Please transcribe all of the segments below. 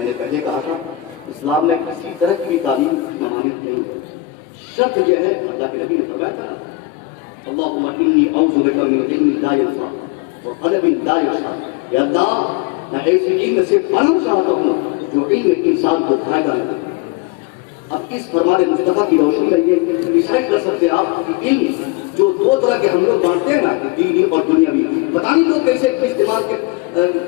میں نے پہلے کہا تھا اسلام میں کسی طرح کی بھی تعلیم ممانعت نہیں ہے. شرط یہ ہے اللہ کے نبی نے فرمایا تھا اللہم انی اعوذ بک من علم لا ینفع وقلب لا یخشع. یا اللہ میں ایسے علم سے پناہ چاہتا ہوں جو علم انسان کو فائدہ نہ دے. اب اس فرمان مصطفیٰ کی روشنی میں یہ ڈیسائڈ کر سکتے ہیں آپ کہ علم جو دو طرح کے ہم لوگ بانٹتے ہیں نا دینی اور دنیاوی, پتہ نہیں لوگ کیسے کس دماغ کے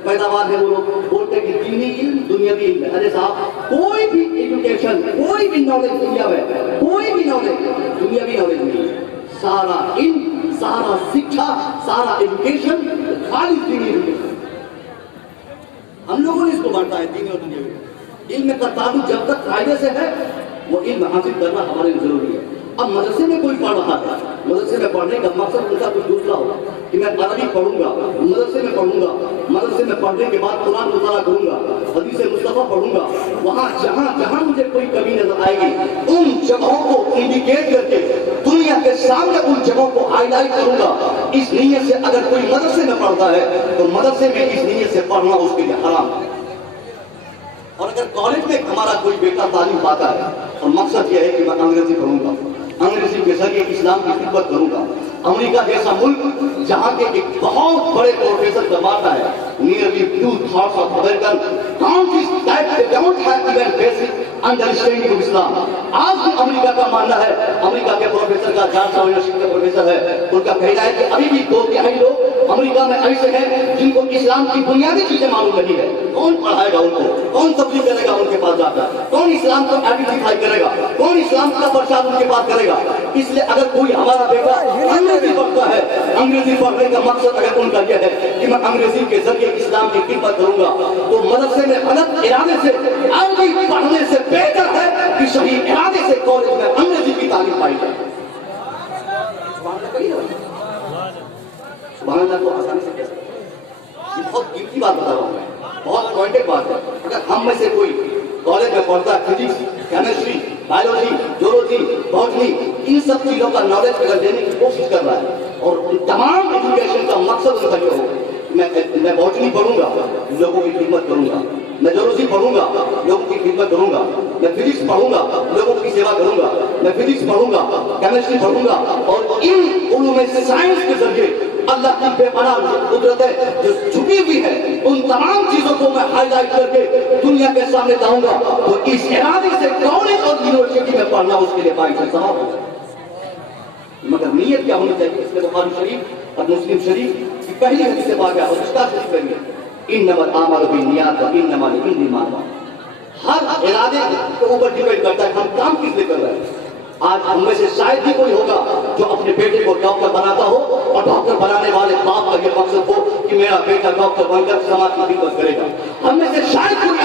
پیداوار ہے. وہ لوگ بولتے ہیں کہ دینی علم دنیاوی علم ہے. ارے صاحب کوئی بھی ایجوکیشن کوئی بھی نالج دنیا میں کوئی بھی نالج دنیاوی نالج نہیں ہے. سارا علم سارا شکشا سارا ایجوکیشن خالی دینی ایجوکیشن. ہم لوگوں نے اس کو بانٹا ہے دینی اور دنیاوی. علم کا تعلق جب تک قاعدے سے ہے وہ علم حاصل کرنا ہمارے لیے ضروری ہے. اب مدرسے میں کوئی پڑھ رہا ہے, مدرسے میں پڑھنے کا مقصد ان کا کچھ دوسرا ہو کہ میں عربی پڑھوں گا, مدرسے میں پڑھوں گا, مدرسے میں پڑھنے کے بعد قرآن مطالعہ کروں گا, حدیث مصطفیٰ پڑھوں گا. وہاں جہاں مجھے کوئی کمی نظر آئے گی ان جگہوں کو انڈیکیٹ کر کے دنیا کے سامنے ان جگہوں کو ہائی لائٹ کروں گا. اس نیت سے اگر کوئی مدرسے میں پڑھتا ہے تو مدرسے میں اس نیت سے پڑھنا اس کے لیے حرام ہے. اور اگر کالج میں ہمارا کوئی بیٹا تعلیم پاتا ہے اور مقصد یہ ہے کہ میں انگریزی پڑھوں گا, انگریزی کے ذریعے اسلام کی خدمت کروں گا. امریکہ جیسا ملک جہاں کے ایک بہت بڑے پروفیسر کا ماننا ہے nearly 2/3 of American countries that they don't have even basic understanding of Islam. آج بھی امریکہ کا ماننا ہے, امریکہ کے پروفیسر کا جارج یونیورسٹی کے پروفیسر ہے, ان کا کہنا ہے کہ ابھی بھی 2/3 لوگ امریکہ میں ایسے ہیں جن کو اسلام کی بنیادی چیزیں معلوم نہیں ہے. کون پڑھائے گا ان کو, کون تبلیغ کرے گا ان کے پاس جا کر, کون اسلام کو آئیڈینٹیفائی کرے گا, کون اسلام کا پرچار ان کے پاس کرے گا. اس لیے اگر کوئی ہمارا بیٹا انگریزی پڑھتا ہے, انگریزی پڑھنے کا مقصد اگر ان کا یہ ہے کہ میں انگریزی کے ذریعے اسلام کی خدمت کروں گا تو مدرسے میں غلط ارادے سے عربی پڑھنے سے بہتر ہے کہ صحیح ارادے سے کالج میں انگریزی کی تعلیم پائی جائے. سبحان اللہ کو آسانی سے کہہ سکتے ہیں. یہ بہت قیمتی بات بتا رہا ہوں میں, بہت پوائنٹڈ بات ہے. اگر ہم میں سے کوئی کالج میں پڑھتا ہے physics, chemistry, biology, geology, botany, ان سب چیزوں کا نالج اگر لینے کی کوشش کر رہا ہے اور ان تمام ایجوکیشن کا مقصد ان کا یہ ہو میں باٹنی پڑھوں گا لوگوں کی خدمت کروں گا, میں جیولوجی پڑھوں گا لوگوں کی خدمت کروں گا, میں فزکس پڑھوں گا لوگوں کی سیوا کروں گا, میں فزکس پڑھوں گا, کیمسٹری پڑھوں گا, اور ان علوم سائنس کے ذریعے اللہ کی بے پناہ قدرت ہے جو چھپی ہوئی ہے ان تمام چیزوں کو میں ہائی لائٹ کر کے دنیا کے سامنے لاؤں گا. تو اس ارادے سے کالج اور یونیورسٹی میں پڑھنا اس کے لیے باعث ثواب ہوگا. مگر نیت کیا ہونی چاہیے؟ اس میں بخاری شریف اور مسلم شریف کی پہلی حدیث پاک ہے اور مشکا شریف میں انما الاعمال بالنیات وانما لکل امرئ ما نوى. ہر ارادے کے اوپر ڈیپینڈ کرتا ہے ہم کام کس لیے کر رہے ہیں. آج ہم میں سے شاید ہی کوئی ہوگا جو اپنے بیٹے کو ڈاکٹر بناتا ہو اور ڈاکٹر بنانے والے باپ کا یہ مقصد ہو کہ میرا بیٹا ڈاکٹر بن کر سماج کی خدمت کرے گا. ہم میں سے شاید کوئی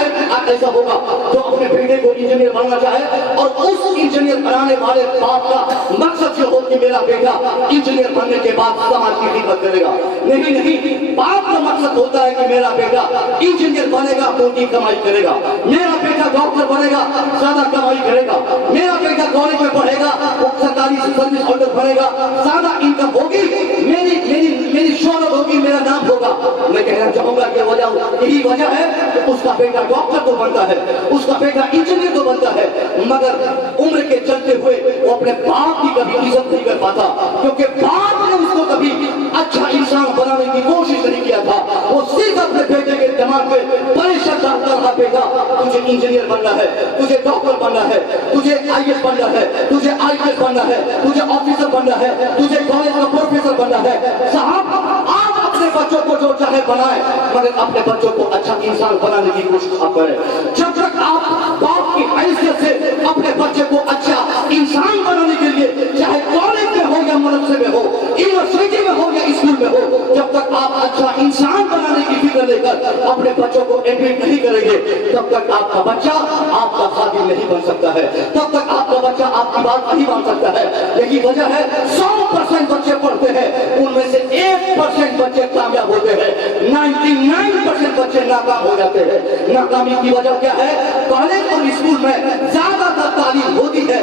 ایسا ہوگا جو اپنے بیٹے کو انجینئر بنانا چاہے اور اس انجینئر بنانے والے باپ کا مقصد یہ ہو کہ میرا بیٹا انجینئر بننے کے بعد سماج کی خدمت کرے گا. نہیں, باپ کا مقصد ہوتا ہے کہ میرا بیٹا انجینئر بنے گا موٹی کمائی کرے گا, میرا بیٹا ڈاکٹر بنے گا زیادہ کمائی کرے گا, میرا بیٹا کالج میں پڑھے گا وہ سرکاری سروس ہولڈر بنے گا, زیادہ انکم ہوگی, میری شہرت ہوگی, میرا نام ہوگا. میں کہنا چاہوں گا کہ یہی وجہ ہے کہ اس کا بیٹا ڈاکٹر کو بنتا ہے, اس کا بیٹا انجینئر کو بنتا ہے, مگر عمر کے چلتے ہوئے وہ اپنے باپ کی کبھی عزت نہیں کر پاتا کیونکہ باپ نے اس کو کبھی اچھا انسان بنانے کی کوشش نہیں کیا تھا. وہ صرف اپنے بیٹے کے دماغ پہ پریشان کرتا رہا, بیٹا تجھے انجینئر بننا ہے, تجھے ڈاکٹر بننا ہے, تجھے آئی ایس بننا ہے, تجھے آئی پی ایس بننا ہے, تجھے آفیسر بننا ہے, تجھے کالج کا پروفیسر بننا ہے. صاحب آپ اپنے بچوں کو جو چاہے بنائیں مگر اپنے بچوں کو اچھا انسان بنانے کی کوشش آپ کریں. جب تک آپ باپ کی حیثیت سے اپنے بچے کو اچھا انسان بنانے کے لیے چاہے کالج میں ہو یا مدرسے میں ہو, یونیورسٹی میں ہو یا اسکول میں ہو, جب تک آپ اچھا انسان بنانے کی فکر لے کر اپنے بچوں کو ایڈمٹ نہیں کریں گے تب تک آپ کا بچہ آپ کا خادم نہیں بن سکتا ہے, تب تک آپ کا بچہ آپ کی بات نہیں مان سکتا ہے. یہی وجہ ہے 100% بچے پڑھتے ہیں, ان میں سے 1% بچے کامیاب ہوتے ہیں, 99% بچے ناکام ہو جاتے ہیں. ناکامی کی وجہ کیا ہے؟ کالج اور اسکول میں زیادہ تر تعلیم ہوتی ہے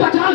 50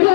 2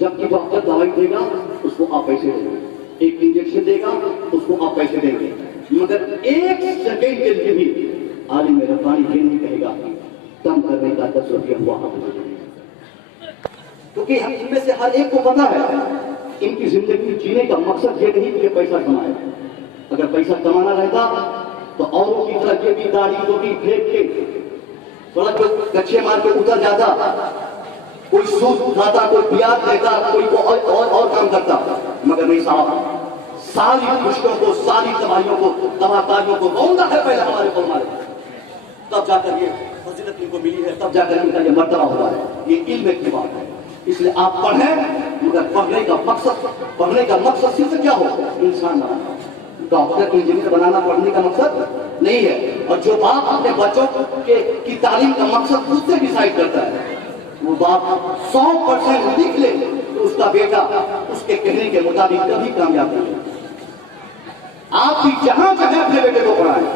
جبکہ ڈاکٹر دوائی دے گا اس کو آپ پیسے دیں گے, ایک انجیکشن دے گا اس کو آپ پیسے دیں گے, مگر ایک سیکنڈ کے لیے بھی عالم ربانی یہ نہیں کہے گا کم کرنے کا 10 روپیہ ہوا آپ کو, کیونکہ ان میں سے ہر ایک کو پتا ہے ان کی زندگی جینے کا مقصد یہ نہیں کہ پیسہ کمائے. اگر پیسہ کمانا رہتا تو اوروں کی طرح یہ بھی داڑھی کو بھی پھینک کے سڑک پہ کچے مار کے اتر جاتا, کوئی سود کھاتا, کوئی بیاج لیتا, کوئی اور کام کرتا, مگر نہیں صاحب, ساری مشکلوں کو, ساری تباہیوں کو, تباہ کاریوں کو روندہ ہے پہلے ہمارے کو ہمارے, تب جا کر یہ فضیلت ان کو ملی ہے, تب جا کر ان کا یہ مرتبہ ہوا ہے. یہ علم کی بات ہے, اس لیے آپ پڑھیں, مگر پڑھنے کا مقصد صرف کیا ہو, انسان بنانا. ڈاکٹر انجینئر بنانا پڑھنے کا مقصد نہیں ہے. اور جو باپ اپنے بچوں کی تعلیم کا مقصد خود سے ڈیسائیڈ کرتا ہے, وہ باپ 100% لکھ لے تو اس کا بیٹا اس کے کہنے کے مطابق کبھی کامیاب نہیں ہے. آپ بھی جہاں جہاں اپنے بیٹے کو پڑھائیں,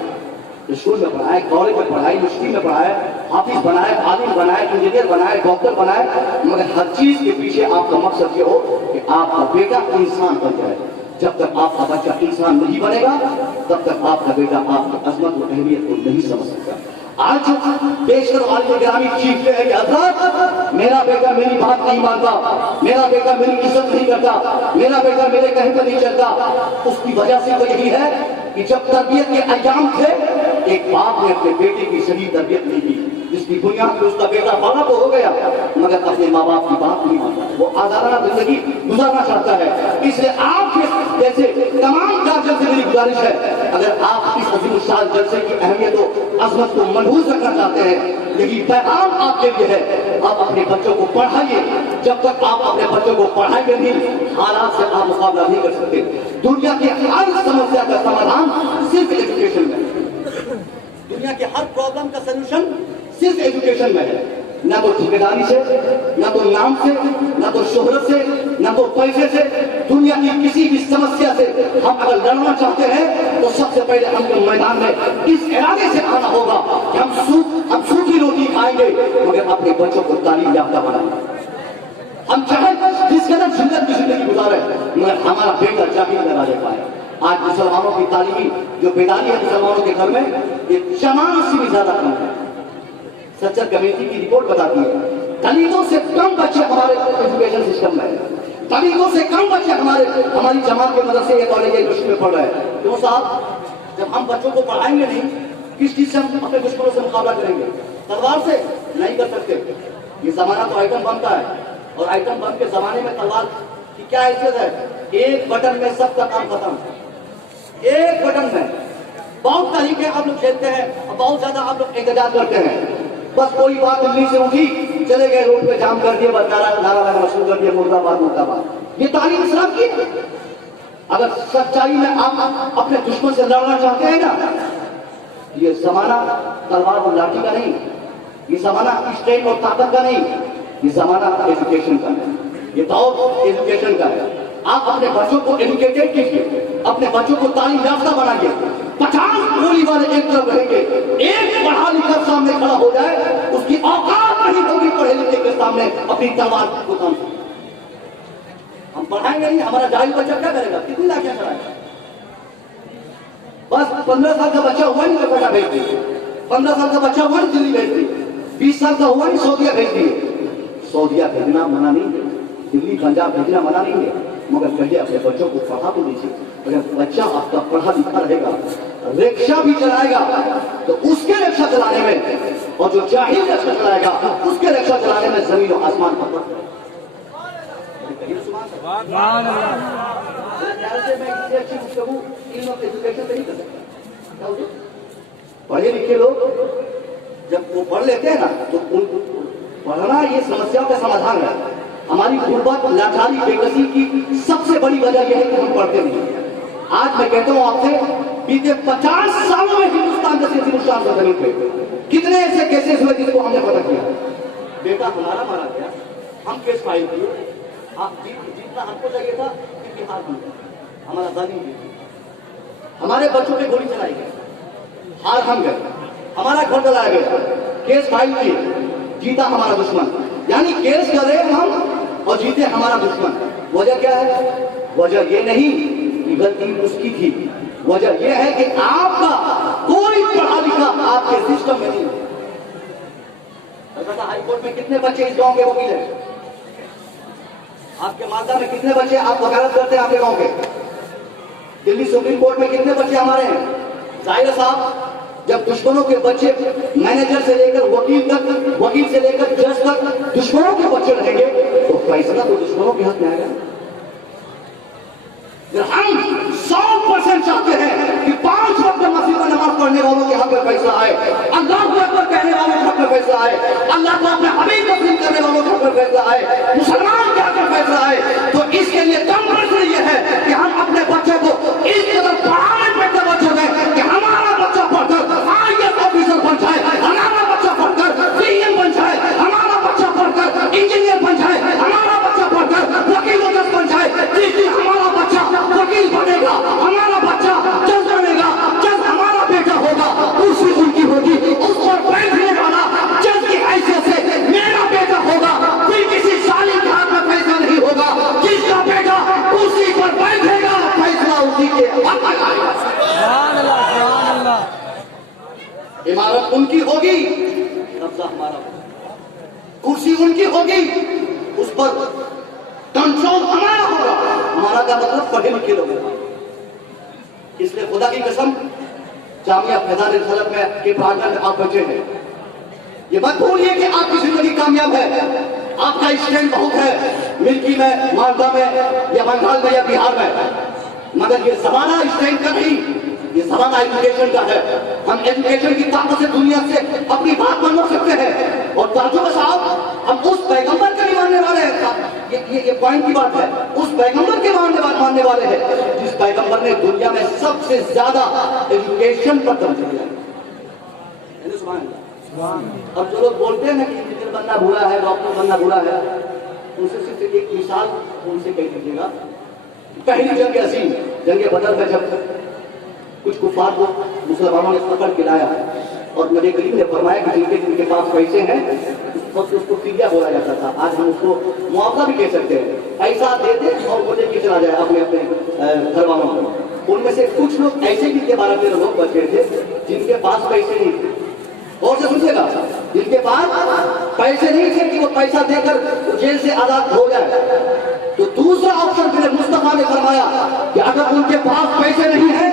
اسکول میں پڑھائے, کالج میں پڑھائے, یونیورسٹی میں پڑھائے, حافظ بنائے, عالم بنائے, انجینئر بنائے, ڈاکٹر بنائے, مگر ہر چیز کے پیچھے آپ کا مقصد یہ ہو کہ آپ کا بیٹا انسان بن جائے. جب تک آپ کا بچہ انسان نہیں بنے گا تب تک آپ کا بیٹا آپ کی عظمت و اہمیت کو نہیں سمجھ سکتا. آج بیشتر والد گرامی چیختے ہیں کہ حضرت میرا بیٹا میری بات نہیں مانتا, میرا بیٹا میری عزت نہیں کرتا, میرا بیٹا میرے کہیں پہ نہیں چلتا. اس کی وجہ سے تو یہی ہے کہ جب تربیت کے ایام تھے ایک باپ نے اپنے بیٹے کی صحیح تربیت نہیں کی, جس کی بنیاد پہ اس کا بیٹا بڑا تو ہو گیا مگر اپنے ماں باپ کی بات نہیں مانتا, وہ آزادانہ زندگی گزارنا چاہتا ہے. اس لیے آپ جیسے تمام گارجن سے میری گزارش ہے, اگر آپ اس عظیم الشان جلسے کی اہمیت و عظمت کو محفوظ رکھنا چاہتے ہیں, یہی پیغام آپ کے لیے ہے, آپ اپنے بچوں کو پڑھائیے. جب تک آپ اپنے بچوں کو پڑھائیں گے نہیں, حالات سے آپ مقابلہ نہیں کر سکتے. دنیا کی ہر سمسیا کا سمادھان صرف ایجوکیشن میں ہے, دنیا کے ہر پرابلم کا سلوشن صرف ایجوکیشن میں ہے. نہ تو ٹھیکیداری سے, نہ تو نام سے, نہ تو شہرت سے, نہ تو پیسے سے. دنیا کی کسی بھی سمسیا سے ہم اگر لڑنا چاہتے ہیں تو سب سے پہلے ہم کو میدان میں اس ارادے سے آنا ہوگا کہ ہم سوکھی روٹی کھائیں گے مگر اپنے بچوں کو تعلیم یافتہ بنائیں گے. ہم چاہے جس قدر شدت کی زندگی گزارے مگر ہمارا بیٹا جاہل نہ رہ پائے. آج مسلمانوں کی تعلیمی جو بیداری ہے مسلمانوں کے گھر میں یہ چمان سے بھی زیادہ کم ہے. سچر کمیٹی کی رپورٹ بتاتی ہے دلتوں سے کم بچے ہمارے ایجوکیشن سسٹم میں ہیں, دلتوں سے کم بچے ہماری جماعت کے مدرسے یا کالج یا یونیورسٹی میں پڑھ رہے ہیں. کیوں صاحب, جب ہم بچوں کو پڑھائیں گے نہیں کس چیز سے ہم اپنے دشمنوں سے مقابلہ کریں گے؟ تلوار سے نہیں کر سکتے. یہ زمانہ تو آئٹم بم کا ہے, اور آئٹم بم کے زمانے میں تلوار کی کیا حیثیت ہے؟ ایک بٹن میں سب کا کام ختم, ایک بٹن میں. بہت طریقے آپ لوگ کھیلتے ہیں اور بہت زیادہ آپ لوگ احتجاج کرتے ہیں. بس کوئی بات دلی سے اٹھی چلے گئے روڈ پہ جام کر دیا, بس نعرہ لگانا شروع کر دیا مرد آباد مرد آباد. یہ تعلیم اسلام کی ہے. اگر سچائی میں آپ اپنے دشمن سے لڑنا چاہتے ہیں نا, یہ زمانہ تلوار اور لاٹھی کا نہیں, یہ زمانہ اسٹرینتھ اور طاقت کا نہیں, یہ زمانہ ایجوکیشن کا ہے, یہ دور ایجوکیشن کا ہے. آپ اپنے بچوں کو ایجوکیٹڈ کیجیے, اپنے بچوں کو تعلیم یافتہ بنائیے. 50 گولی والے ایک طرف رہیں گے, ایک پڑھا لکھا سامنے کھڑا ہو جائے اس کی اوقات نہیں ہوگی پڑھے لکھے کے سامنے اپنی تلوار کو تھام سکے. ہم پڑھائیں گے نہیں, ہمارا جاہل بچہ کیا کرے گا؟ کتنی لاٹیاں چلائے گا؟ بس 15 سال کا بچہ ہوا نہیں کلکتہ بھیج دیے, 15 سال کا بچہ ہوا نہیں دلی بھیج دیے, 20 سال کا ہوا نہیں سعودیہ بھیج دیے. سعودیہ بھیجنا منع نہیں ہے, دلی پنجاب بھیجنا منع نہیں ہے, مگر پہلے اپنے بچوں کو پڑھا تو دیجیے. اگر بچہ آپ کا پڑھا لکھا رہے گا, رکشہ بھی چلائے گا تو اس کے رکشہ چلانے میں, اور جو جاہل رکشہ چلائے گا اس کے رکشہ چلانے میں زمین و آسمان کا فرق ہے. پڑھے لکھے لوگ جب وہ پڑھ لیتے ہیں نا تو پڑھنا یہ سمسیا کا سمادھان ہے. ہماری غربت, لاچاری, بے کسی کی سب سے بڑی وجہ یہ ہے کہ ہم پڑھتے نہیں. آج میں کہتا ہوں آپ سے, بیتے 50 سالوں میں ہندوستان جیسے ہندوستان کا زمین پہ کتنے ایسے کیسز ہوئے جس کو ہم نے پتہ کیا, بیٹا ہمارا مارا گیا, ہم کیس فائل کیے, آپ جیتنا ہم کو چاہیے تھا کیونکہ ہار دیا, ہمارا ظالم جیتا, ہمارے بچوں پہ گولی چلائی گئی, ہار ہم گئے, ہمارا گھر جلایا گیا, کیس فائل کیے, جیتا ہمارا دشمن. یعنی کیس کرے ہم اور جیتے ہمارا دشمن. وجہ کیا ہے؟ وجہ یہ نہیں کہ غلطی اس کی تھی، وجہ یہ ہے کہ آپ کا کوئی پڑھا لکھا آپ کے سسٹم میں نہیں. البتہ ہائی کورٹ میں کتنے بچے اس گاؤں کے وکیل ہیں؟ آپ کے مالدہ میں کتنے بچے آپ وکالت کرتے ہیں آپ کے گاؤں کے؟ دلی سپریم کورٹ میں کتنے بچے ہمارے ہیں؟ ظاہر صاحب جب دشمنوں کے بچے مینیجر سے لے کر وکیل تک، وکیل سے لے کر جج تک دشمنوں کے بچے رہیں گے تو فیصلہ تو دشمنوں کے ہاتھ میں آئے گا. ہم 100% چاہتے ہیں کہ 5 وقت مسجد میں نماز پڑھنے والوں کے حق میں فیصلہ آئے، اللہ کو اکبر کہنے والوں کے حق میں فیصلہ آئے، اللہ کو اپنے حبیب تسلیم کرنے والوں کے حق میں فیصلہ آئے، مسلمان کے حق میں فیصلہ آئے. تو اس کے لیے کمپلسری یہ ہے کہ ہم اپنے بچے کو اس قدر پڑھانے پہ توجہ دیں کہ ہمارا بچہ پڑھ کر IAS آفیسر بن جائے، ہمارا بچہ پڑھ کر PM بن جائے، ہمارا بچہ پڑھ کر انجینئر بن جائے، ہمارا بچہ پڑھ کر وکیل و جج بن جائے. ہمارا بچہ وکیل بنے گا، ہمارا بچہ جج بنے گا، جج ہمارا بیٹا ہوگا، کرسی ان کی ہوگی، اس پر بیٹھنے والا جج کی حیثیت سے میرا بیٹا ہوگا. کوئی کسی ظالم کے ہاتھ میں فیصلہ نہیں ہوگا. جس کا بیٹا کرسی پر بیٹھے گا فیصلہ اسی کے حق میں آئے گا. سبحان اللہ، سبحان اللہ. عمارت ان کی ہوگی، قبضہ ہمارا ہوگا. کرسی ان کی ہوگی، اس پر کنٹرول ہمارا ہوگا. ہمارا کا مطلب پڑھے لکھے لوگ ہیں. اس لیے خدا کی قسم جامعہ فیضان الفلک میں کے پراگن میں آپ بچے ہیں. یہ مت بھولیے کہ آپ کی زندگی کامیاب ہے. آپ کا اسٹینڈ بہت ہے ملکی میں، مالدہ میں، یا بنگال میں، یا بہار میں، مگر یہ زمانہ اسٹینڈ کا نہیں، یہ زمانہ ایجوکیشن کا ہے. ہم ایجوکیشن کی طاقت سے دنیا سے اپنی بات منوا سکتے ہیں. اور تعجب صاحب ہم اس پیغمبر کے بھی ماننے والے ہیں. یہ پوائنٹ کی بات ہے، اس پیغمبر کے ماننے والے ہیں جس پیغمبر نے دنیا میں سب سے زیادہ ایجوکیشن پر توجہ دیا. اب جو لوگ بولتے ہیں نا کہ انجینئر بننا برا ہے، ڈاکٹر بننا برا ہے، ان سے صرف ایک مثال ان سے کہہ دیجیے گا. پہلی جنگ عظیم، جنگ بدر میں جب کچھ کفار کو مسلمانوں نے پکڑ کے لایا اور نبی کریم نے فرمایا کہ جن کے پاس پیسے ہیں اس وقت اس کو فدیہ بولا جاتا تھا. آج ہم اس کو معاوضہ بھی کہہ سکتے ہیں. پیسہ دے دے اور وہ لے کے چلا جائے اپنے گھر والوں کو. ان میں سے کچھ لوگ ایسے بھی تھے، 12-13 لوگ بچے تھے جن کے پاس پیسے نہیں تھے. اور سے سنیے گا، جن کے پاس پیسے نہیں تھے کہ وہ پیسہ دے کر جیل سے آزاد ہو جائے. تو دوسرا آپشن پھر مصطفیٰ نے فرمایا کہ اگر ان کے پاس پیسے نہیں ہیں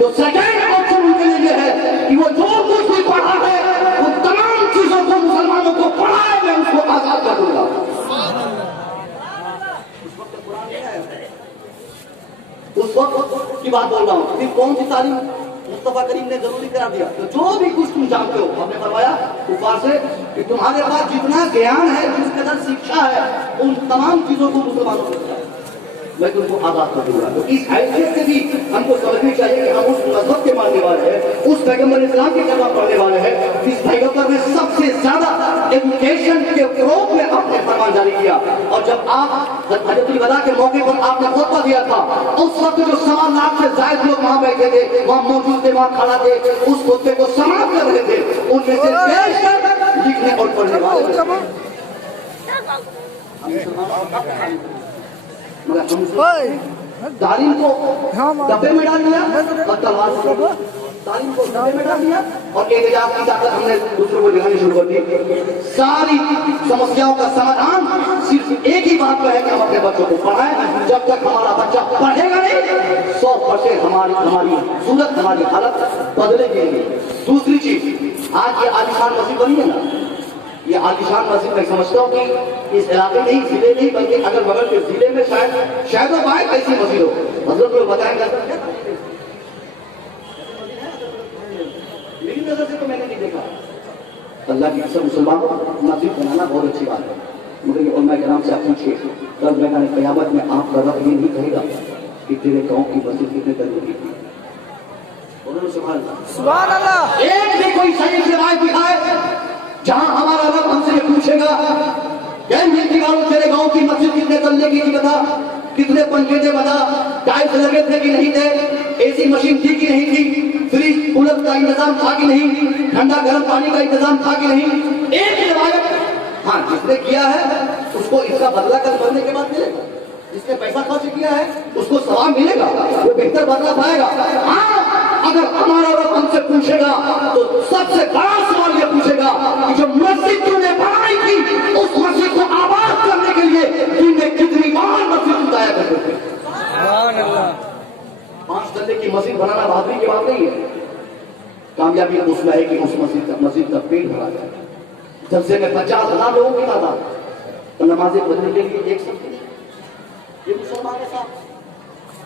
تو سیکنڈ آپشن ان کے لیے یہ ہے کہ وہ جو کچھ بھی پڑھا ہے وہ تمام چیزوں کو مسلمانوں کو پڑھائے، میں اس کو آزاد کر دوں گا. اس وقت کی بات بول رہا ہوں. پھر کون سی تعلیم مصطفیٰ کریم نے ضروری قرار دیا؟ تو جو بھی کچھ تم جانتے ہو، ہم نے فرمایا کفار سے کہ تمہارے پاس جتنا گیان ہے، جس قدر شکشا ہے، ان تمام چیزوں کو مسلمانوں کو بتایا، میں تم کو آزاد کر دوں گا. تو اس حیثیت سے بھی ہم کو سمجھنی چاہیے کہ ہم اس مذہب کے ماننے والے ہیں، اس پیغمبر اسلام کی کلمہ پڑھنے والے ہیں جس پیغمبر نے سب سے زیادہ ایجوکیشن کے فروغ میں اپنے فرمان جاری کیا. اور جب آپ حجۃ الوداع کے موقع پر آپ نے خطبہ دیا تھا، اس وقت جو 1.25 لاکھ سے زائد لوگ وہاں بیٹھے تھے، وہاں موجود تھے، وہاں کھڑا تھے، اس خطبے کو سماعت کر رہے تھے. ان میں سے بیشتر لکھنے اور پڑھنے والے تعلیم کو ڈبے میں ڈال دیا اور تلوار سے تعلیم کو ڈبے میں ڈال دیا اور احتجاج کی طاقت ہم نے دوسروں کو دکھانی شروع کر دی. ساری سمسیاؤں کا سمادھان صرف ایک ہی بات کا ہے کہ ہم اپنے بچوں کو پڑھائیں. جب تک ہمارا بچہ پڑھے گا نہیں 100% ہماری صورت، ہماری حالت بدلے گی نہیں. دوسری چیز، آج یہ عالیشان مسجد بنی ہے نا، یہ عالیشان مسجد میں سمجھتا ہوں کہ اس علاقے میں ہی، ضلع نہیں بلکہ اگر بغل کے ضلع میں شاید و باید ایسی مسجد ہو. حضرت لوگ بتائیں گے میری نظر سے تو میں نے نہیں دیکھا. اللہ کی قسم مسلمانوں، مسجد بنانا بہت اچھی بات ہے، مگر یہ علماء کرام سے آپ پوچھیے کل میدان قیامت میں آپ کا رب یہ نہیں کہے گا کہ تیرے گاؤں کی مسجد کتنے درجے کی تھی. سبحان اللہ. ایک بھی کوئی صحیح روایت دکھائے جہاں ہمارا رب ہم سے یہ پوچھے گا کہ ملکی والوں تیرے گاؤں کی مسجد کتنے تلے کی تھی بتا، کتنے پنکھے تھے بتا، ٹائلس لگے تھے کہ نہیں تھے، اے سی مشین تھی کہ نہیں تھی، فریج کولر کا انتظام تھا کہ نہیں، ٹھنڈا گرم پانی کا انتظام تھا کہ نہیں. ایک روایت ہاں جس نے کیا ہے اس اس کو اس کا بدلہ کل مرنے کے بعد ملے گا. جس نے پیسہ خرچ کیا ہے اس کو ثواب ملے گا, وہ بہتر بدلہ پائے گا. ہاں اگر ہمارا رب ہم سے پوچھے گا تو سب سے بڑا سوال یہ پوچھے گا کہ جو مسجد تم نے بنائی تھی اس مسجد کو آباد کرنے کے لیے تم نے کتنی بار مسجد اٹھایا کرتے تھے. سبحان اللہ. 5 تلے کی مسجد بنانا بہادری کی بات نہیں ہے. کامیابی اس میں ہے کہ اس مسجد کا پیٹ بھرا جائے. جلسے میں 50,000 لوگوں کی تعداد, تو نمازیں پڑھنے کے لیے ایک سب یہ مسلمان کے ساتھ.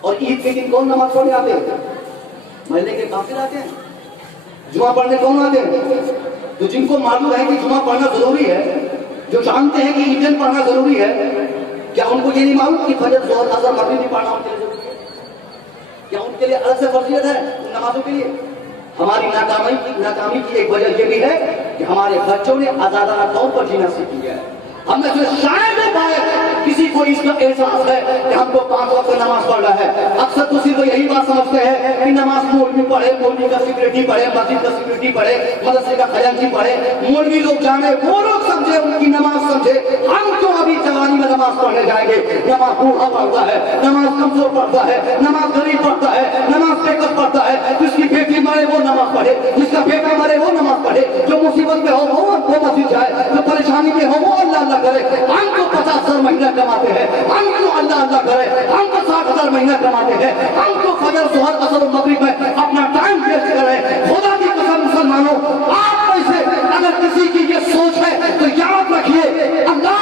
اور عید کے دن کون نماز پڑھنے آتے ہیں؟ محلے کے کافر آتے ہیں. جمعہ پڑھنے کون آتے ہیں؟ تو جن کو معلوم ہے کہ جمعہ پڑھنا ضروری ہے, جو جانتے ہیں کہ عیدین پڑھنا ضروری ہے, کیا ان کو یہ نہیں معلوم کہ فجر ظہر اثر مغرب بھی پڑھنا ان کے لیے ضروری ہے؟ کیا ان کے لیے الگ سے فرضیت ہے ان نمازوں کے لیے؟ ہماری ناکامی کی ایک وجہ یہ بھی ہے کہ ہمارے بچوں نے آزادانہ طور پر جینا سیکھ لیا ہے. ہم میں سے شاید کسی کو اس کا احساس ہے کہ ہم کو 5 وقت نماز پڑھنا ہے. اکثر تو صرف یہی بات سمجھتے ہیں کہ نماز مولوی پڑھے, مولوی کا سیکورٹی پڑھے, مسجد کا سیکورٹی پڑھے, مدرسے کا خزانچی پڑھے, مولوی لوگ جانے, وہ لوگ سمجھے, ان کی نماز سمجھے. ہم کیوں ابھی جوانی میں نماز پڑھنے جائیں گے؟ نماز بوڑھا پڑھتا ہے, نماز کمزور پڑھتا ہے, نماز غریب پڑھتا ہے, نماز بے کس پڑھتا ہے. جس کی بیٹی مرے وہ نماز پڑھے, جس کا بیٹا مرے وہ نماز پڑھے, جو مصیبت میں ہو وہ مسجد جائے, جو پریشانی میں ہو وہ اللہ کرے. ہم کو 50,000 مہینہ کماتے ہیں, ہم کو اللہ کرے. ہم کو 60,000 مہینہ کماتے ہیں, ہم کو فجر ظہر اثر و مغرب میں اپنا ٹائم ویسٹ کرے. خدا کی قسم مسلمانوں, آپ میں سے اگر کسی کی یہ سوچ ہے تو یاد رکھیے اللہ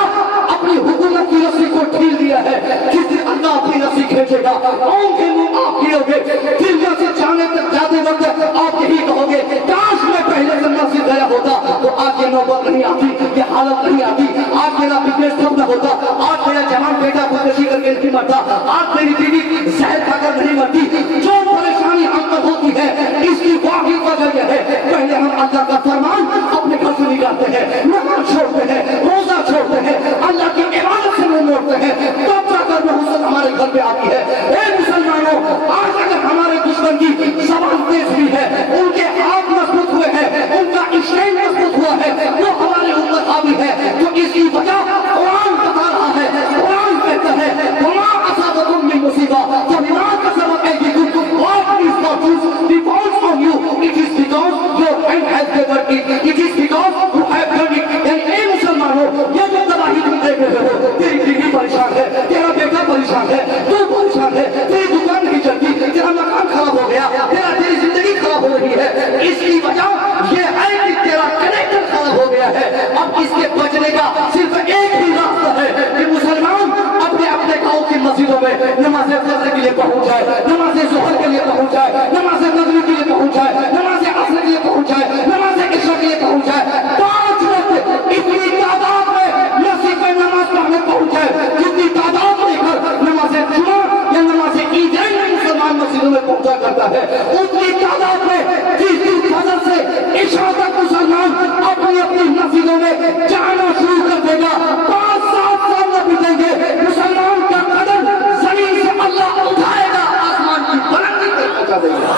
اپنی حکومت کی رسی کو ڈھیل دیا ہے. جس دن اللہ اپنی رسی کھینچے گا آؤں کے منہ آپ کیے ہوگے, دنیا سے جانے تک جاتے وقت آپ یہی کہو گے کاش میں پہلے سے مسجد گیا ہوتا تو آج یہ نوبت نہیں آتی, یہ حالت نہیں آتی, آج میرا بزنس ٹھپ نہ ہوتا, آج میرا جوان بیٹا خودکشی کر کے نہیں مرتا, آج میری بیوی زہر کھا کر نہیں مرتی. جو پریشانی ہم پر ہوتی ہے اس کی واحد وجہ یہ ہے پہلے ہم اللہ کا فرمان اپنے گھر سے نکالتے ہیں, نماز چھوڑتے ہیں, روزہ چھوڑتے ہیں, اللہ کی عبادت سے منہ موڑتے ہیں, تب جا کر محسن ہمارے گھر پہ آتی ہے. اے مسلمانوں, آج اگر ہمارے دشمن کی زبان تیز بھی ہے, ان کے ہاتھ مضبوط ہوئے ہیں, ان کا اسٹینڈ مضبوط ہوا ہے, وہ ہمارے اوپر حاوی ہے, تو اس کی وجہ قرآن بتا رہا ہے. قرآن کہتا ہے وما اصابکم من مصیبہ فبما کسبت ایدیکم what is not defaults on you it is because your hand has favored it, it is because you have done it. یعنی اے مسلمانوں, یہ جو تباہی تم دیکھ رہے ہو, تیری بیوی پریشان ہے, تیرا بیٹا پریشان ہے, تو پریشان ہے, تیری دکان نہیں چلتی, تیرا مکان خراب ہو گیا, تیری زندگی خراب ہو رہی ہے, اس کی وجہ یہ ہے کہ تیرا کریکٹر خراب ہو گیا ہے. اب اس کے بچنے کا صرف ایک ہی راستہ ہے کہ مسلمان اپنے اپنے گاؤں کی مسجدوں میں نماز فجر کے لیے پہنچ جائے, نماز ظہر کے لیے پہنچ جائے, نماز مغرب کے لیے پہنچ جائے, نماز عصر کے لیے پہنچ جائے, نماز عشاء کے لیے پہنچ جائے. 5 وقت اتنی تعداد میں مسجد میں نماز پڑھنے پہنچ جائے جتنی تعداد لے کر نماز جمعہ یا نماز عیدین میں مسلمان مسجدوں میں پہنچا کرتا ہے, اتنی تعداد میں جس دن فجر سے عشاء تک مسلمان اپنی اپنی مسجدوں میں جانا شروع کر دے گا. 5-7 سال نہ بیتیں گے, مسلمان کا قدم زمین سے اللہ اٹھائے گا, آسمان کی بلندی تک پہنچا دے گا.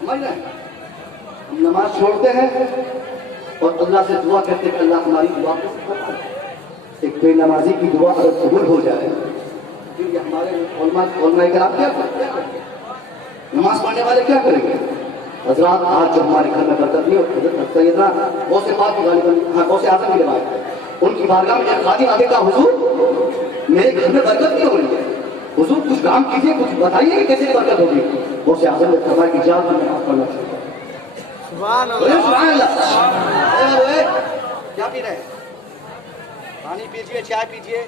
سمجھ رہے ہیں؟ ہم نماز چھوڑتے ہیں اور اللہ سے دعا کرتے کہ اللہ ہماری دعا کو قبول کرے. ایک بے نمازی کی دعا اگر قبول ہو جائے, کیونکہ ہمارے علماء کرام کیا کرتے ہیں, نماز پڑھنے والے کیا کریں گے؟ حضرات آج جو ہمارے گھر میں برکت نہیں, اور حضرت سیدنا غوث پاک کی غوث اعظم کی روایت ہے, ان کی بارگاہ میں ایک خادم آگے کا حضور میرے گھر میں برکت نہیں ہو رہی ہے, حضور کچھ کام کیجیے, کچھ بتائیے کہ کیسے برکت ہوگی. غوث اعظم نے فرمایا کہ جا تم نماز پڑھنا شروع کر. سبحان اللہ. کیا پی رہے ہیں؟ پانی پیجیے, چائے پیجیے,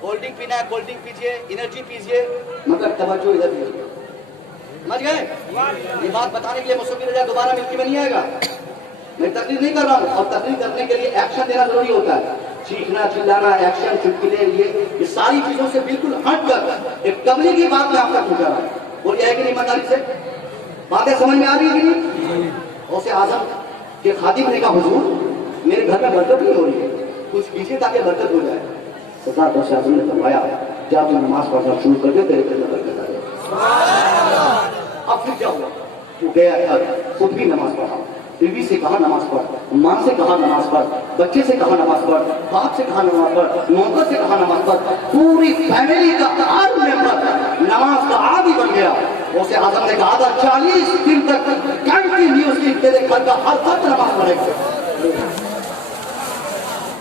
کولڈ ڈرنک پینا ہے کولڈ ڈرنک پیجیے, انرجی پیجیے, مگر توجہ ادھر دیجیے. سمجھ گئے؟ یہ بات بتانے کے لیے مصطفی رضا دوبارہ ملکی میں نہیں آئے گا. میں تقریر نہیں کر رہا ہوں, اور تقریر کرنے کے لیے ایکشن دینا ضروری ہوتا ہے. چیخنا, چلانا, ایکشن, چٹکلے, یہ ساری چیزوں سے بالکل ہٹ کر ایک تبلیغ کی بات میں آپ تک پہنچا رہا ہوں. بولیے ہے کہ نہیں ایمانداری سے؟ باتیں سمجھ میں آ رہی ہے کہ نہیں؟ غوث اعظم کے خادم نے کہا حضور میرے گھر میں برکت نہیں ہو رہی ہے, کچھ کیجیے تاکہ برکت ہو جائے. سردار غوث اعظم نے فرمایا جا تو نماز پڑھنا شروع کر دے, تیرے کے اندر برکت آ جائے. اب پھر کیا ہوا؟ وہ گیا گھر, خود بھی نماز پڑھا, بیوی سے کہا نماز پڑھ، ماں سے کہا نماز پڑھ، بچے سے کہا نماز پڑھ، باپ سے کہا نماز پڑھ، نوکر سے کہا نماز پڑھ، پوری فیملی کا ہر ممبر نماز کا عادی بن گیا۔ غوث اعظم نے کہا تھا 40 دن تک کنٹینیوسلی تیرے گھر کا ہر فرد نماز پڑھے گا۔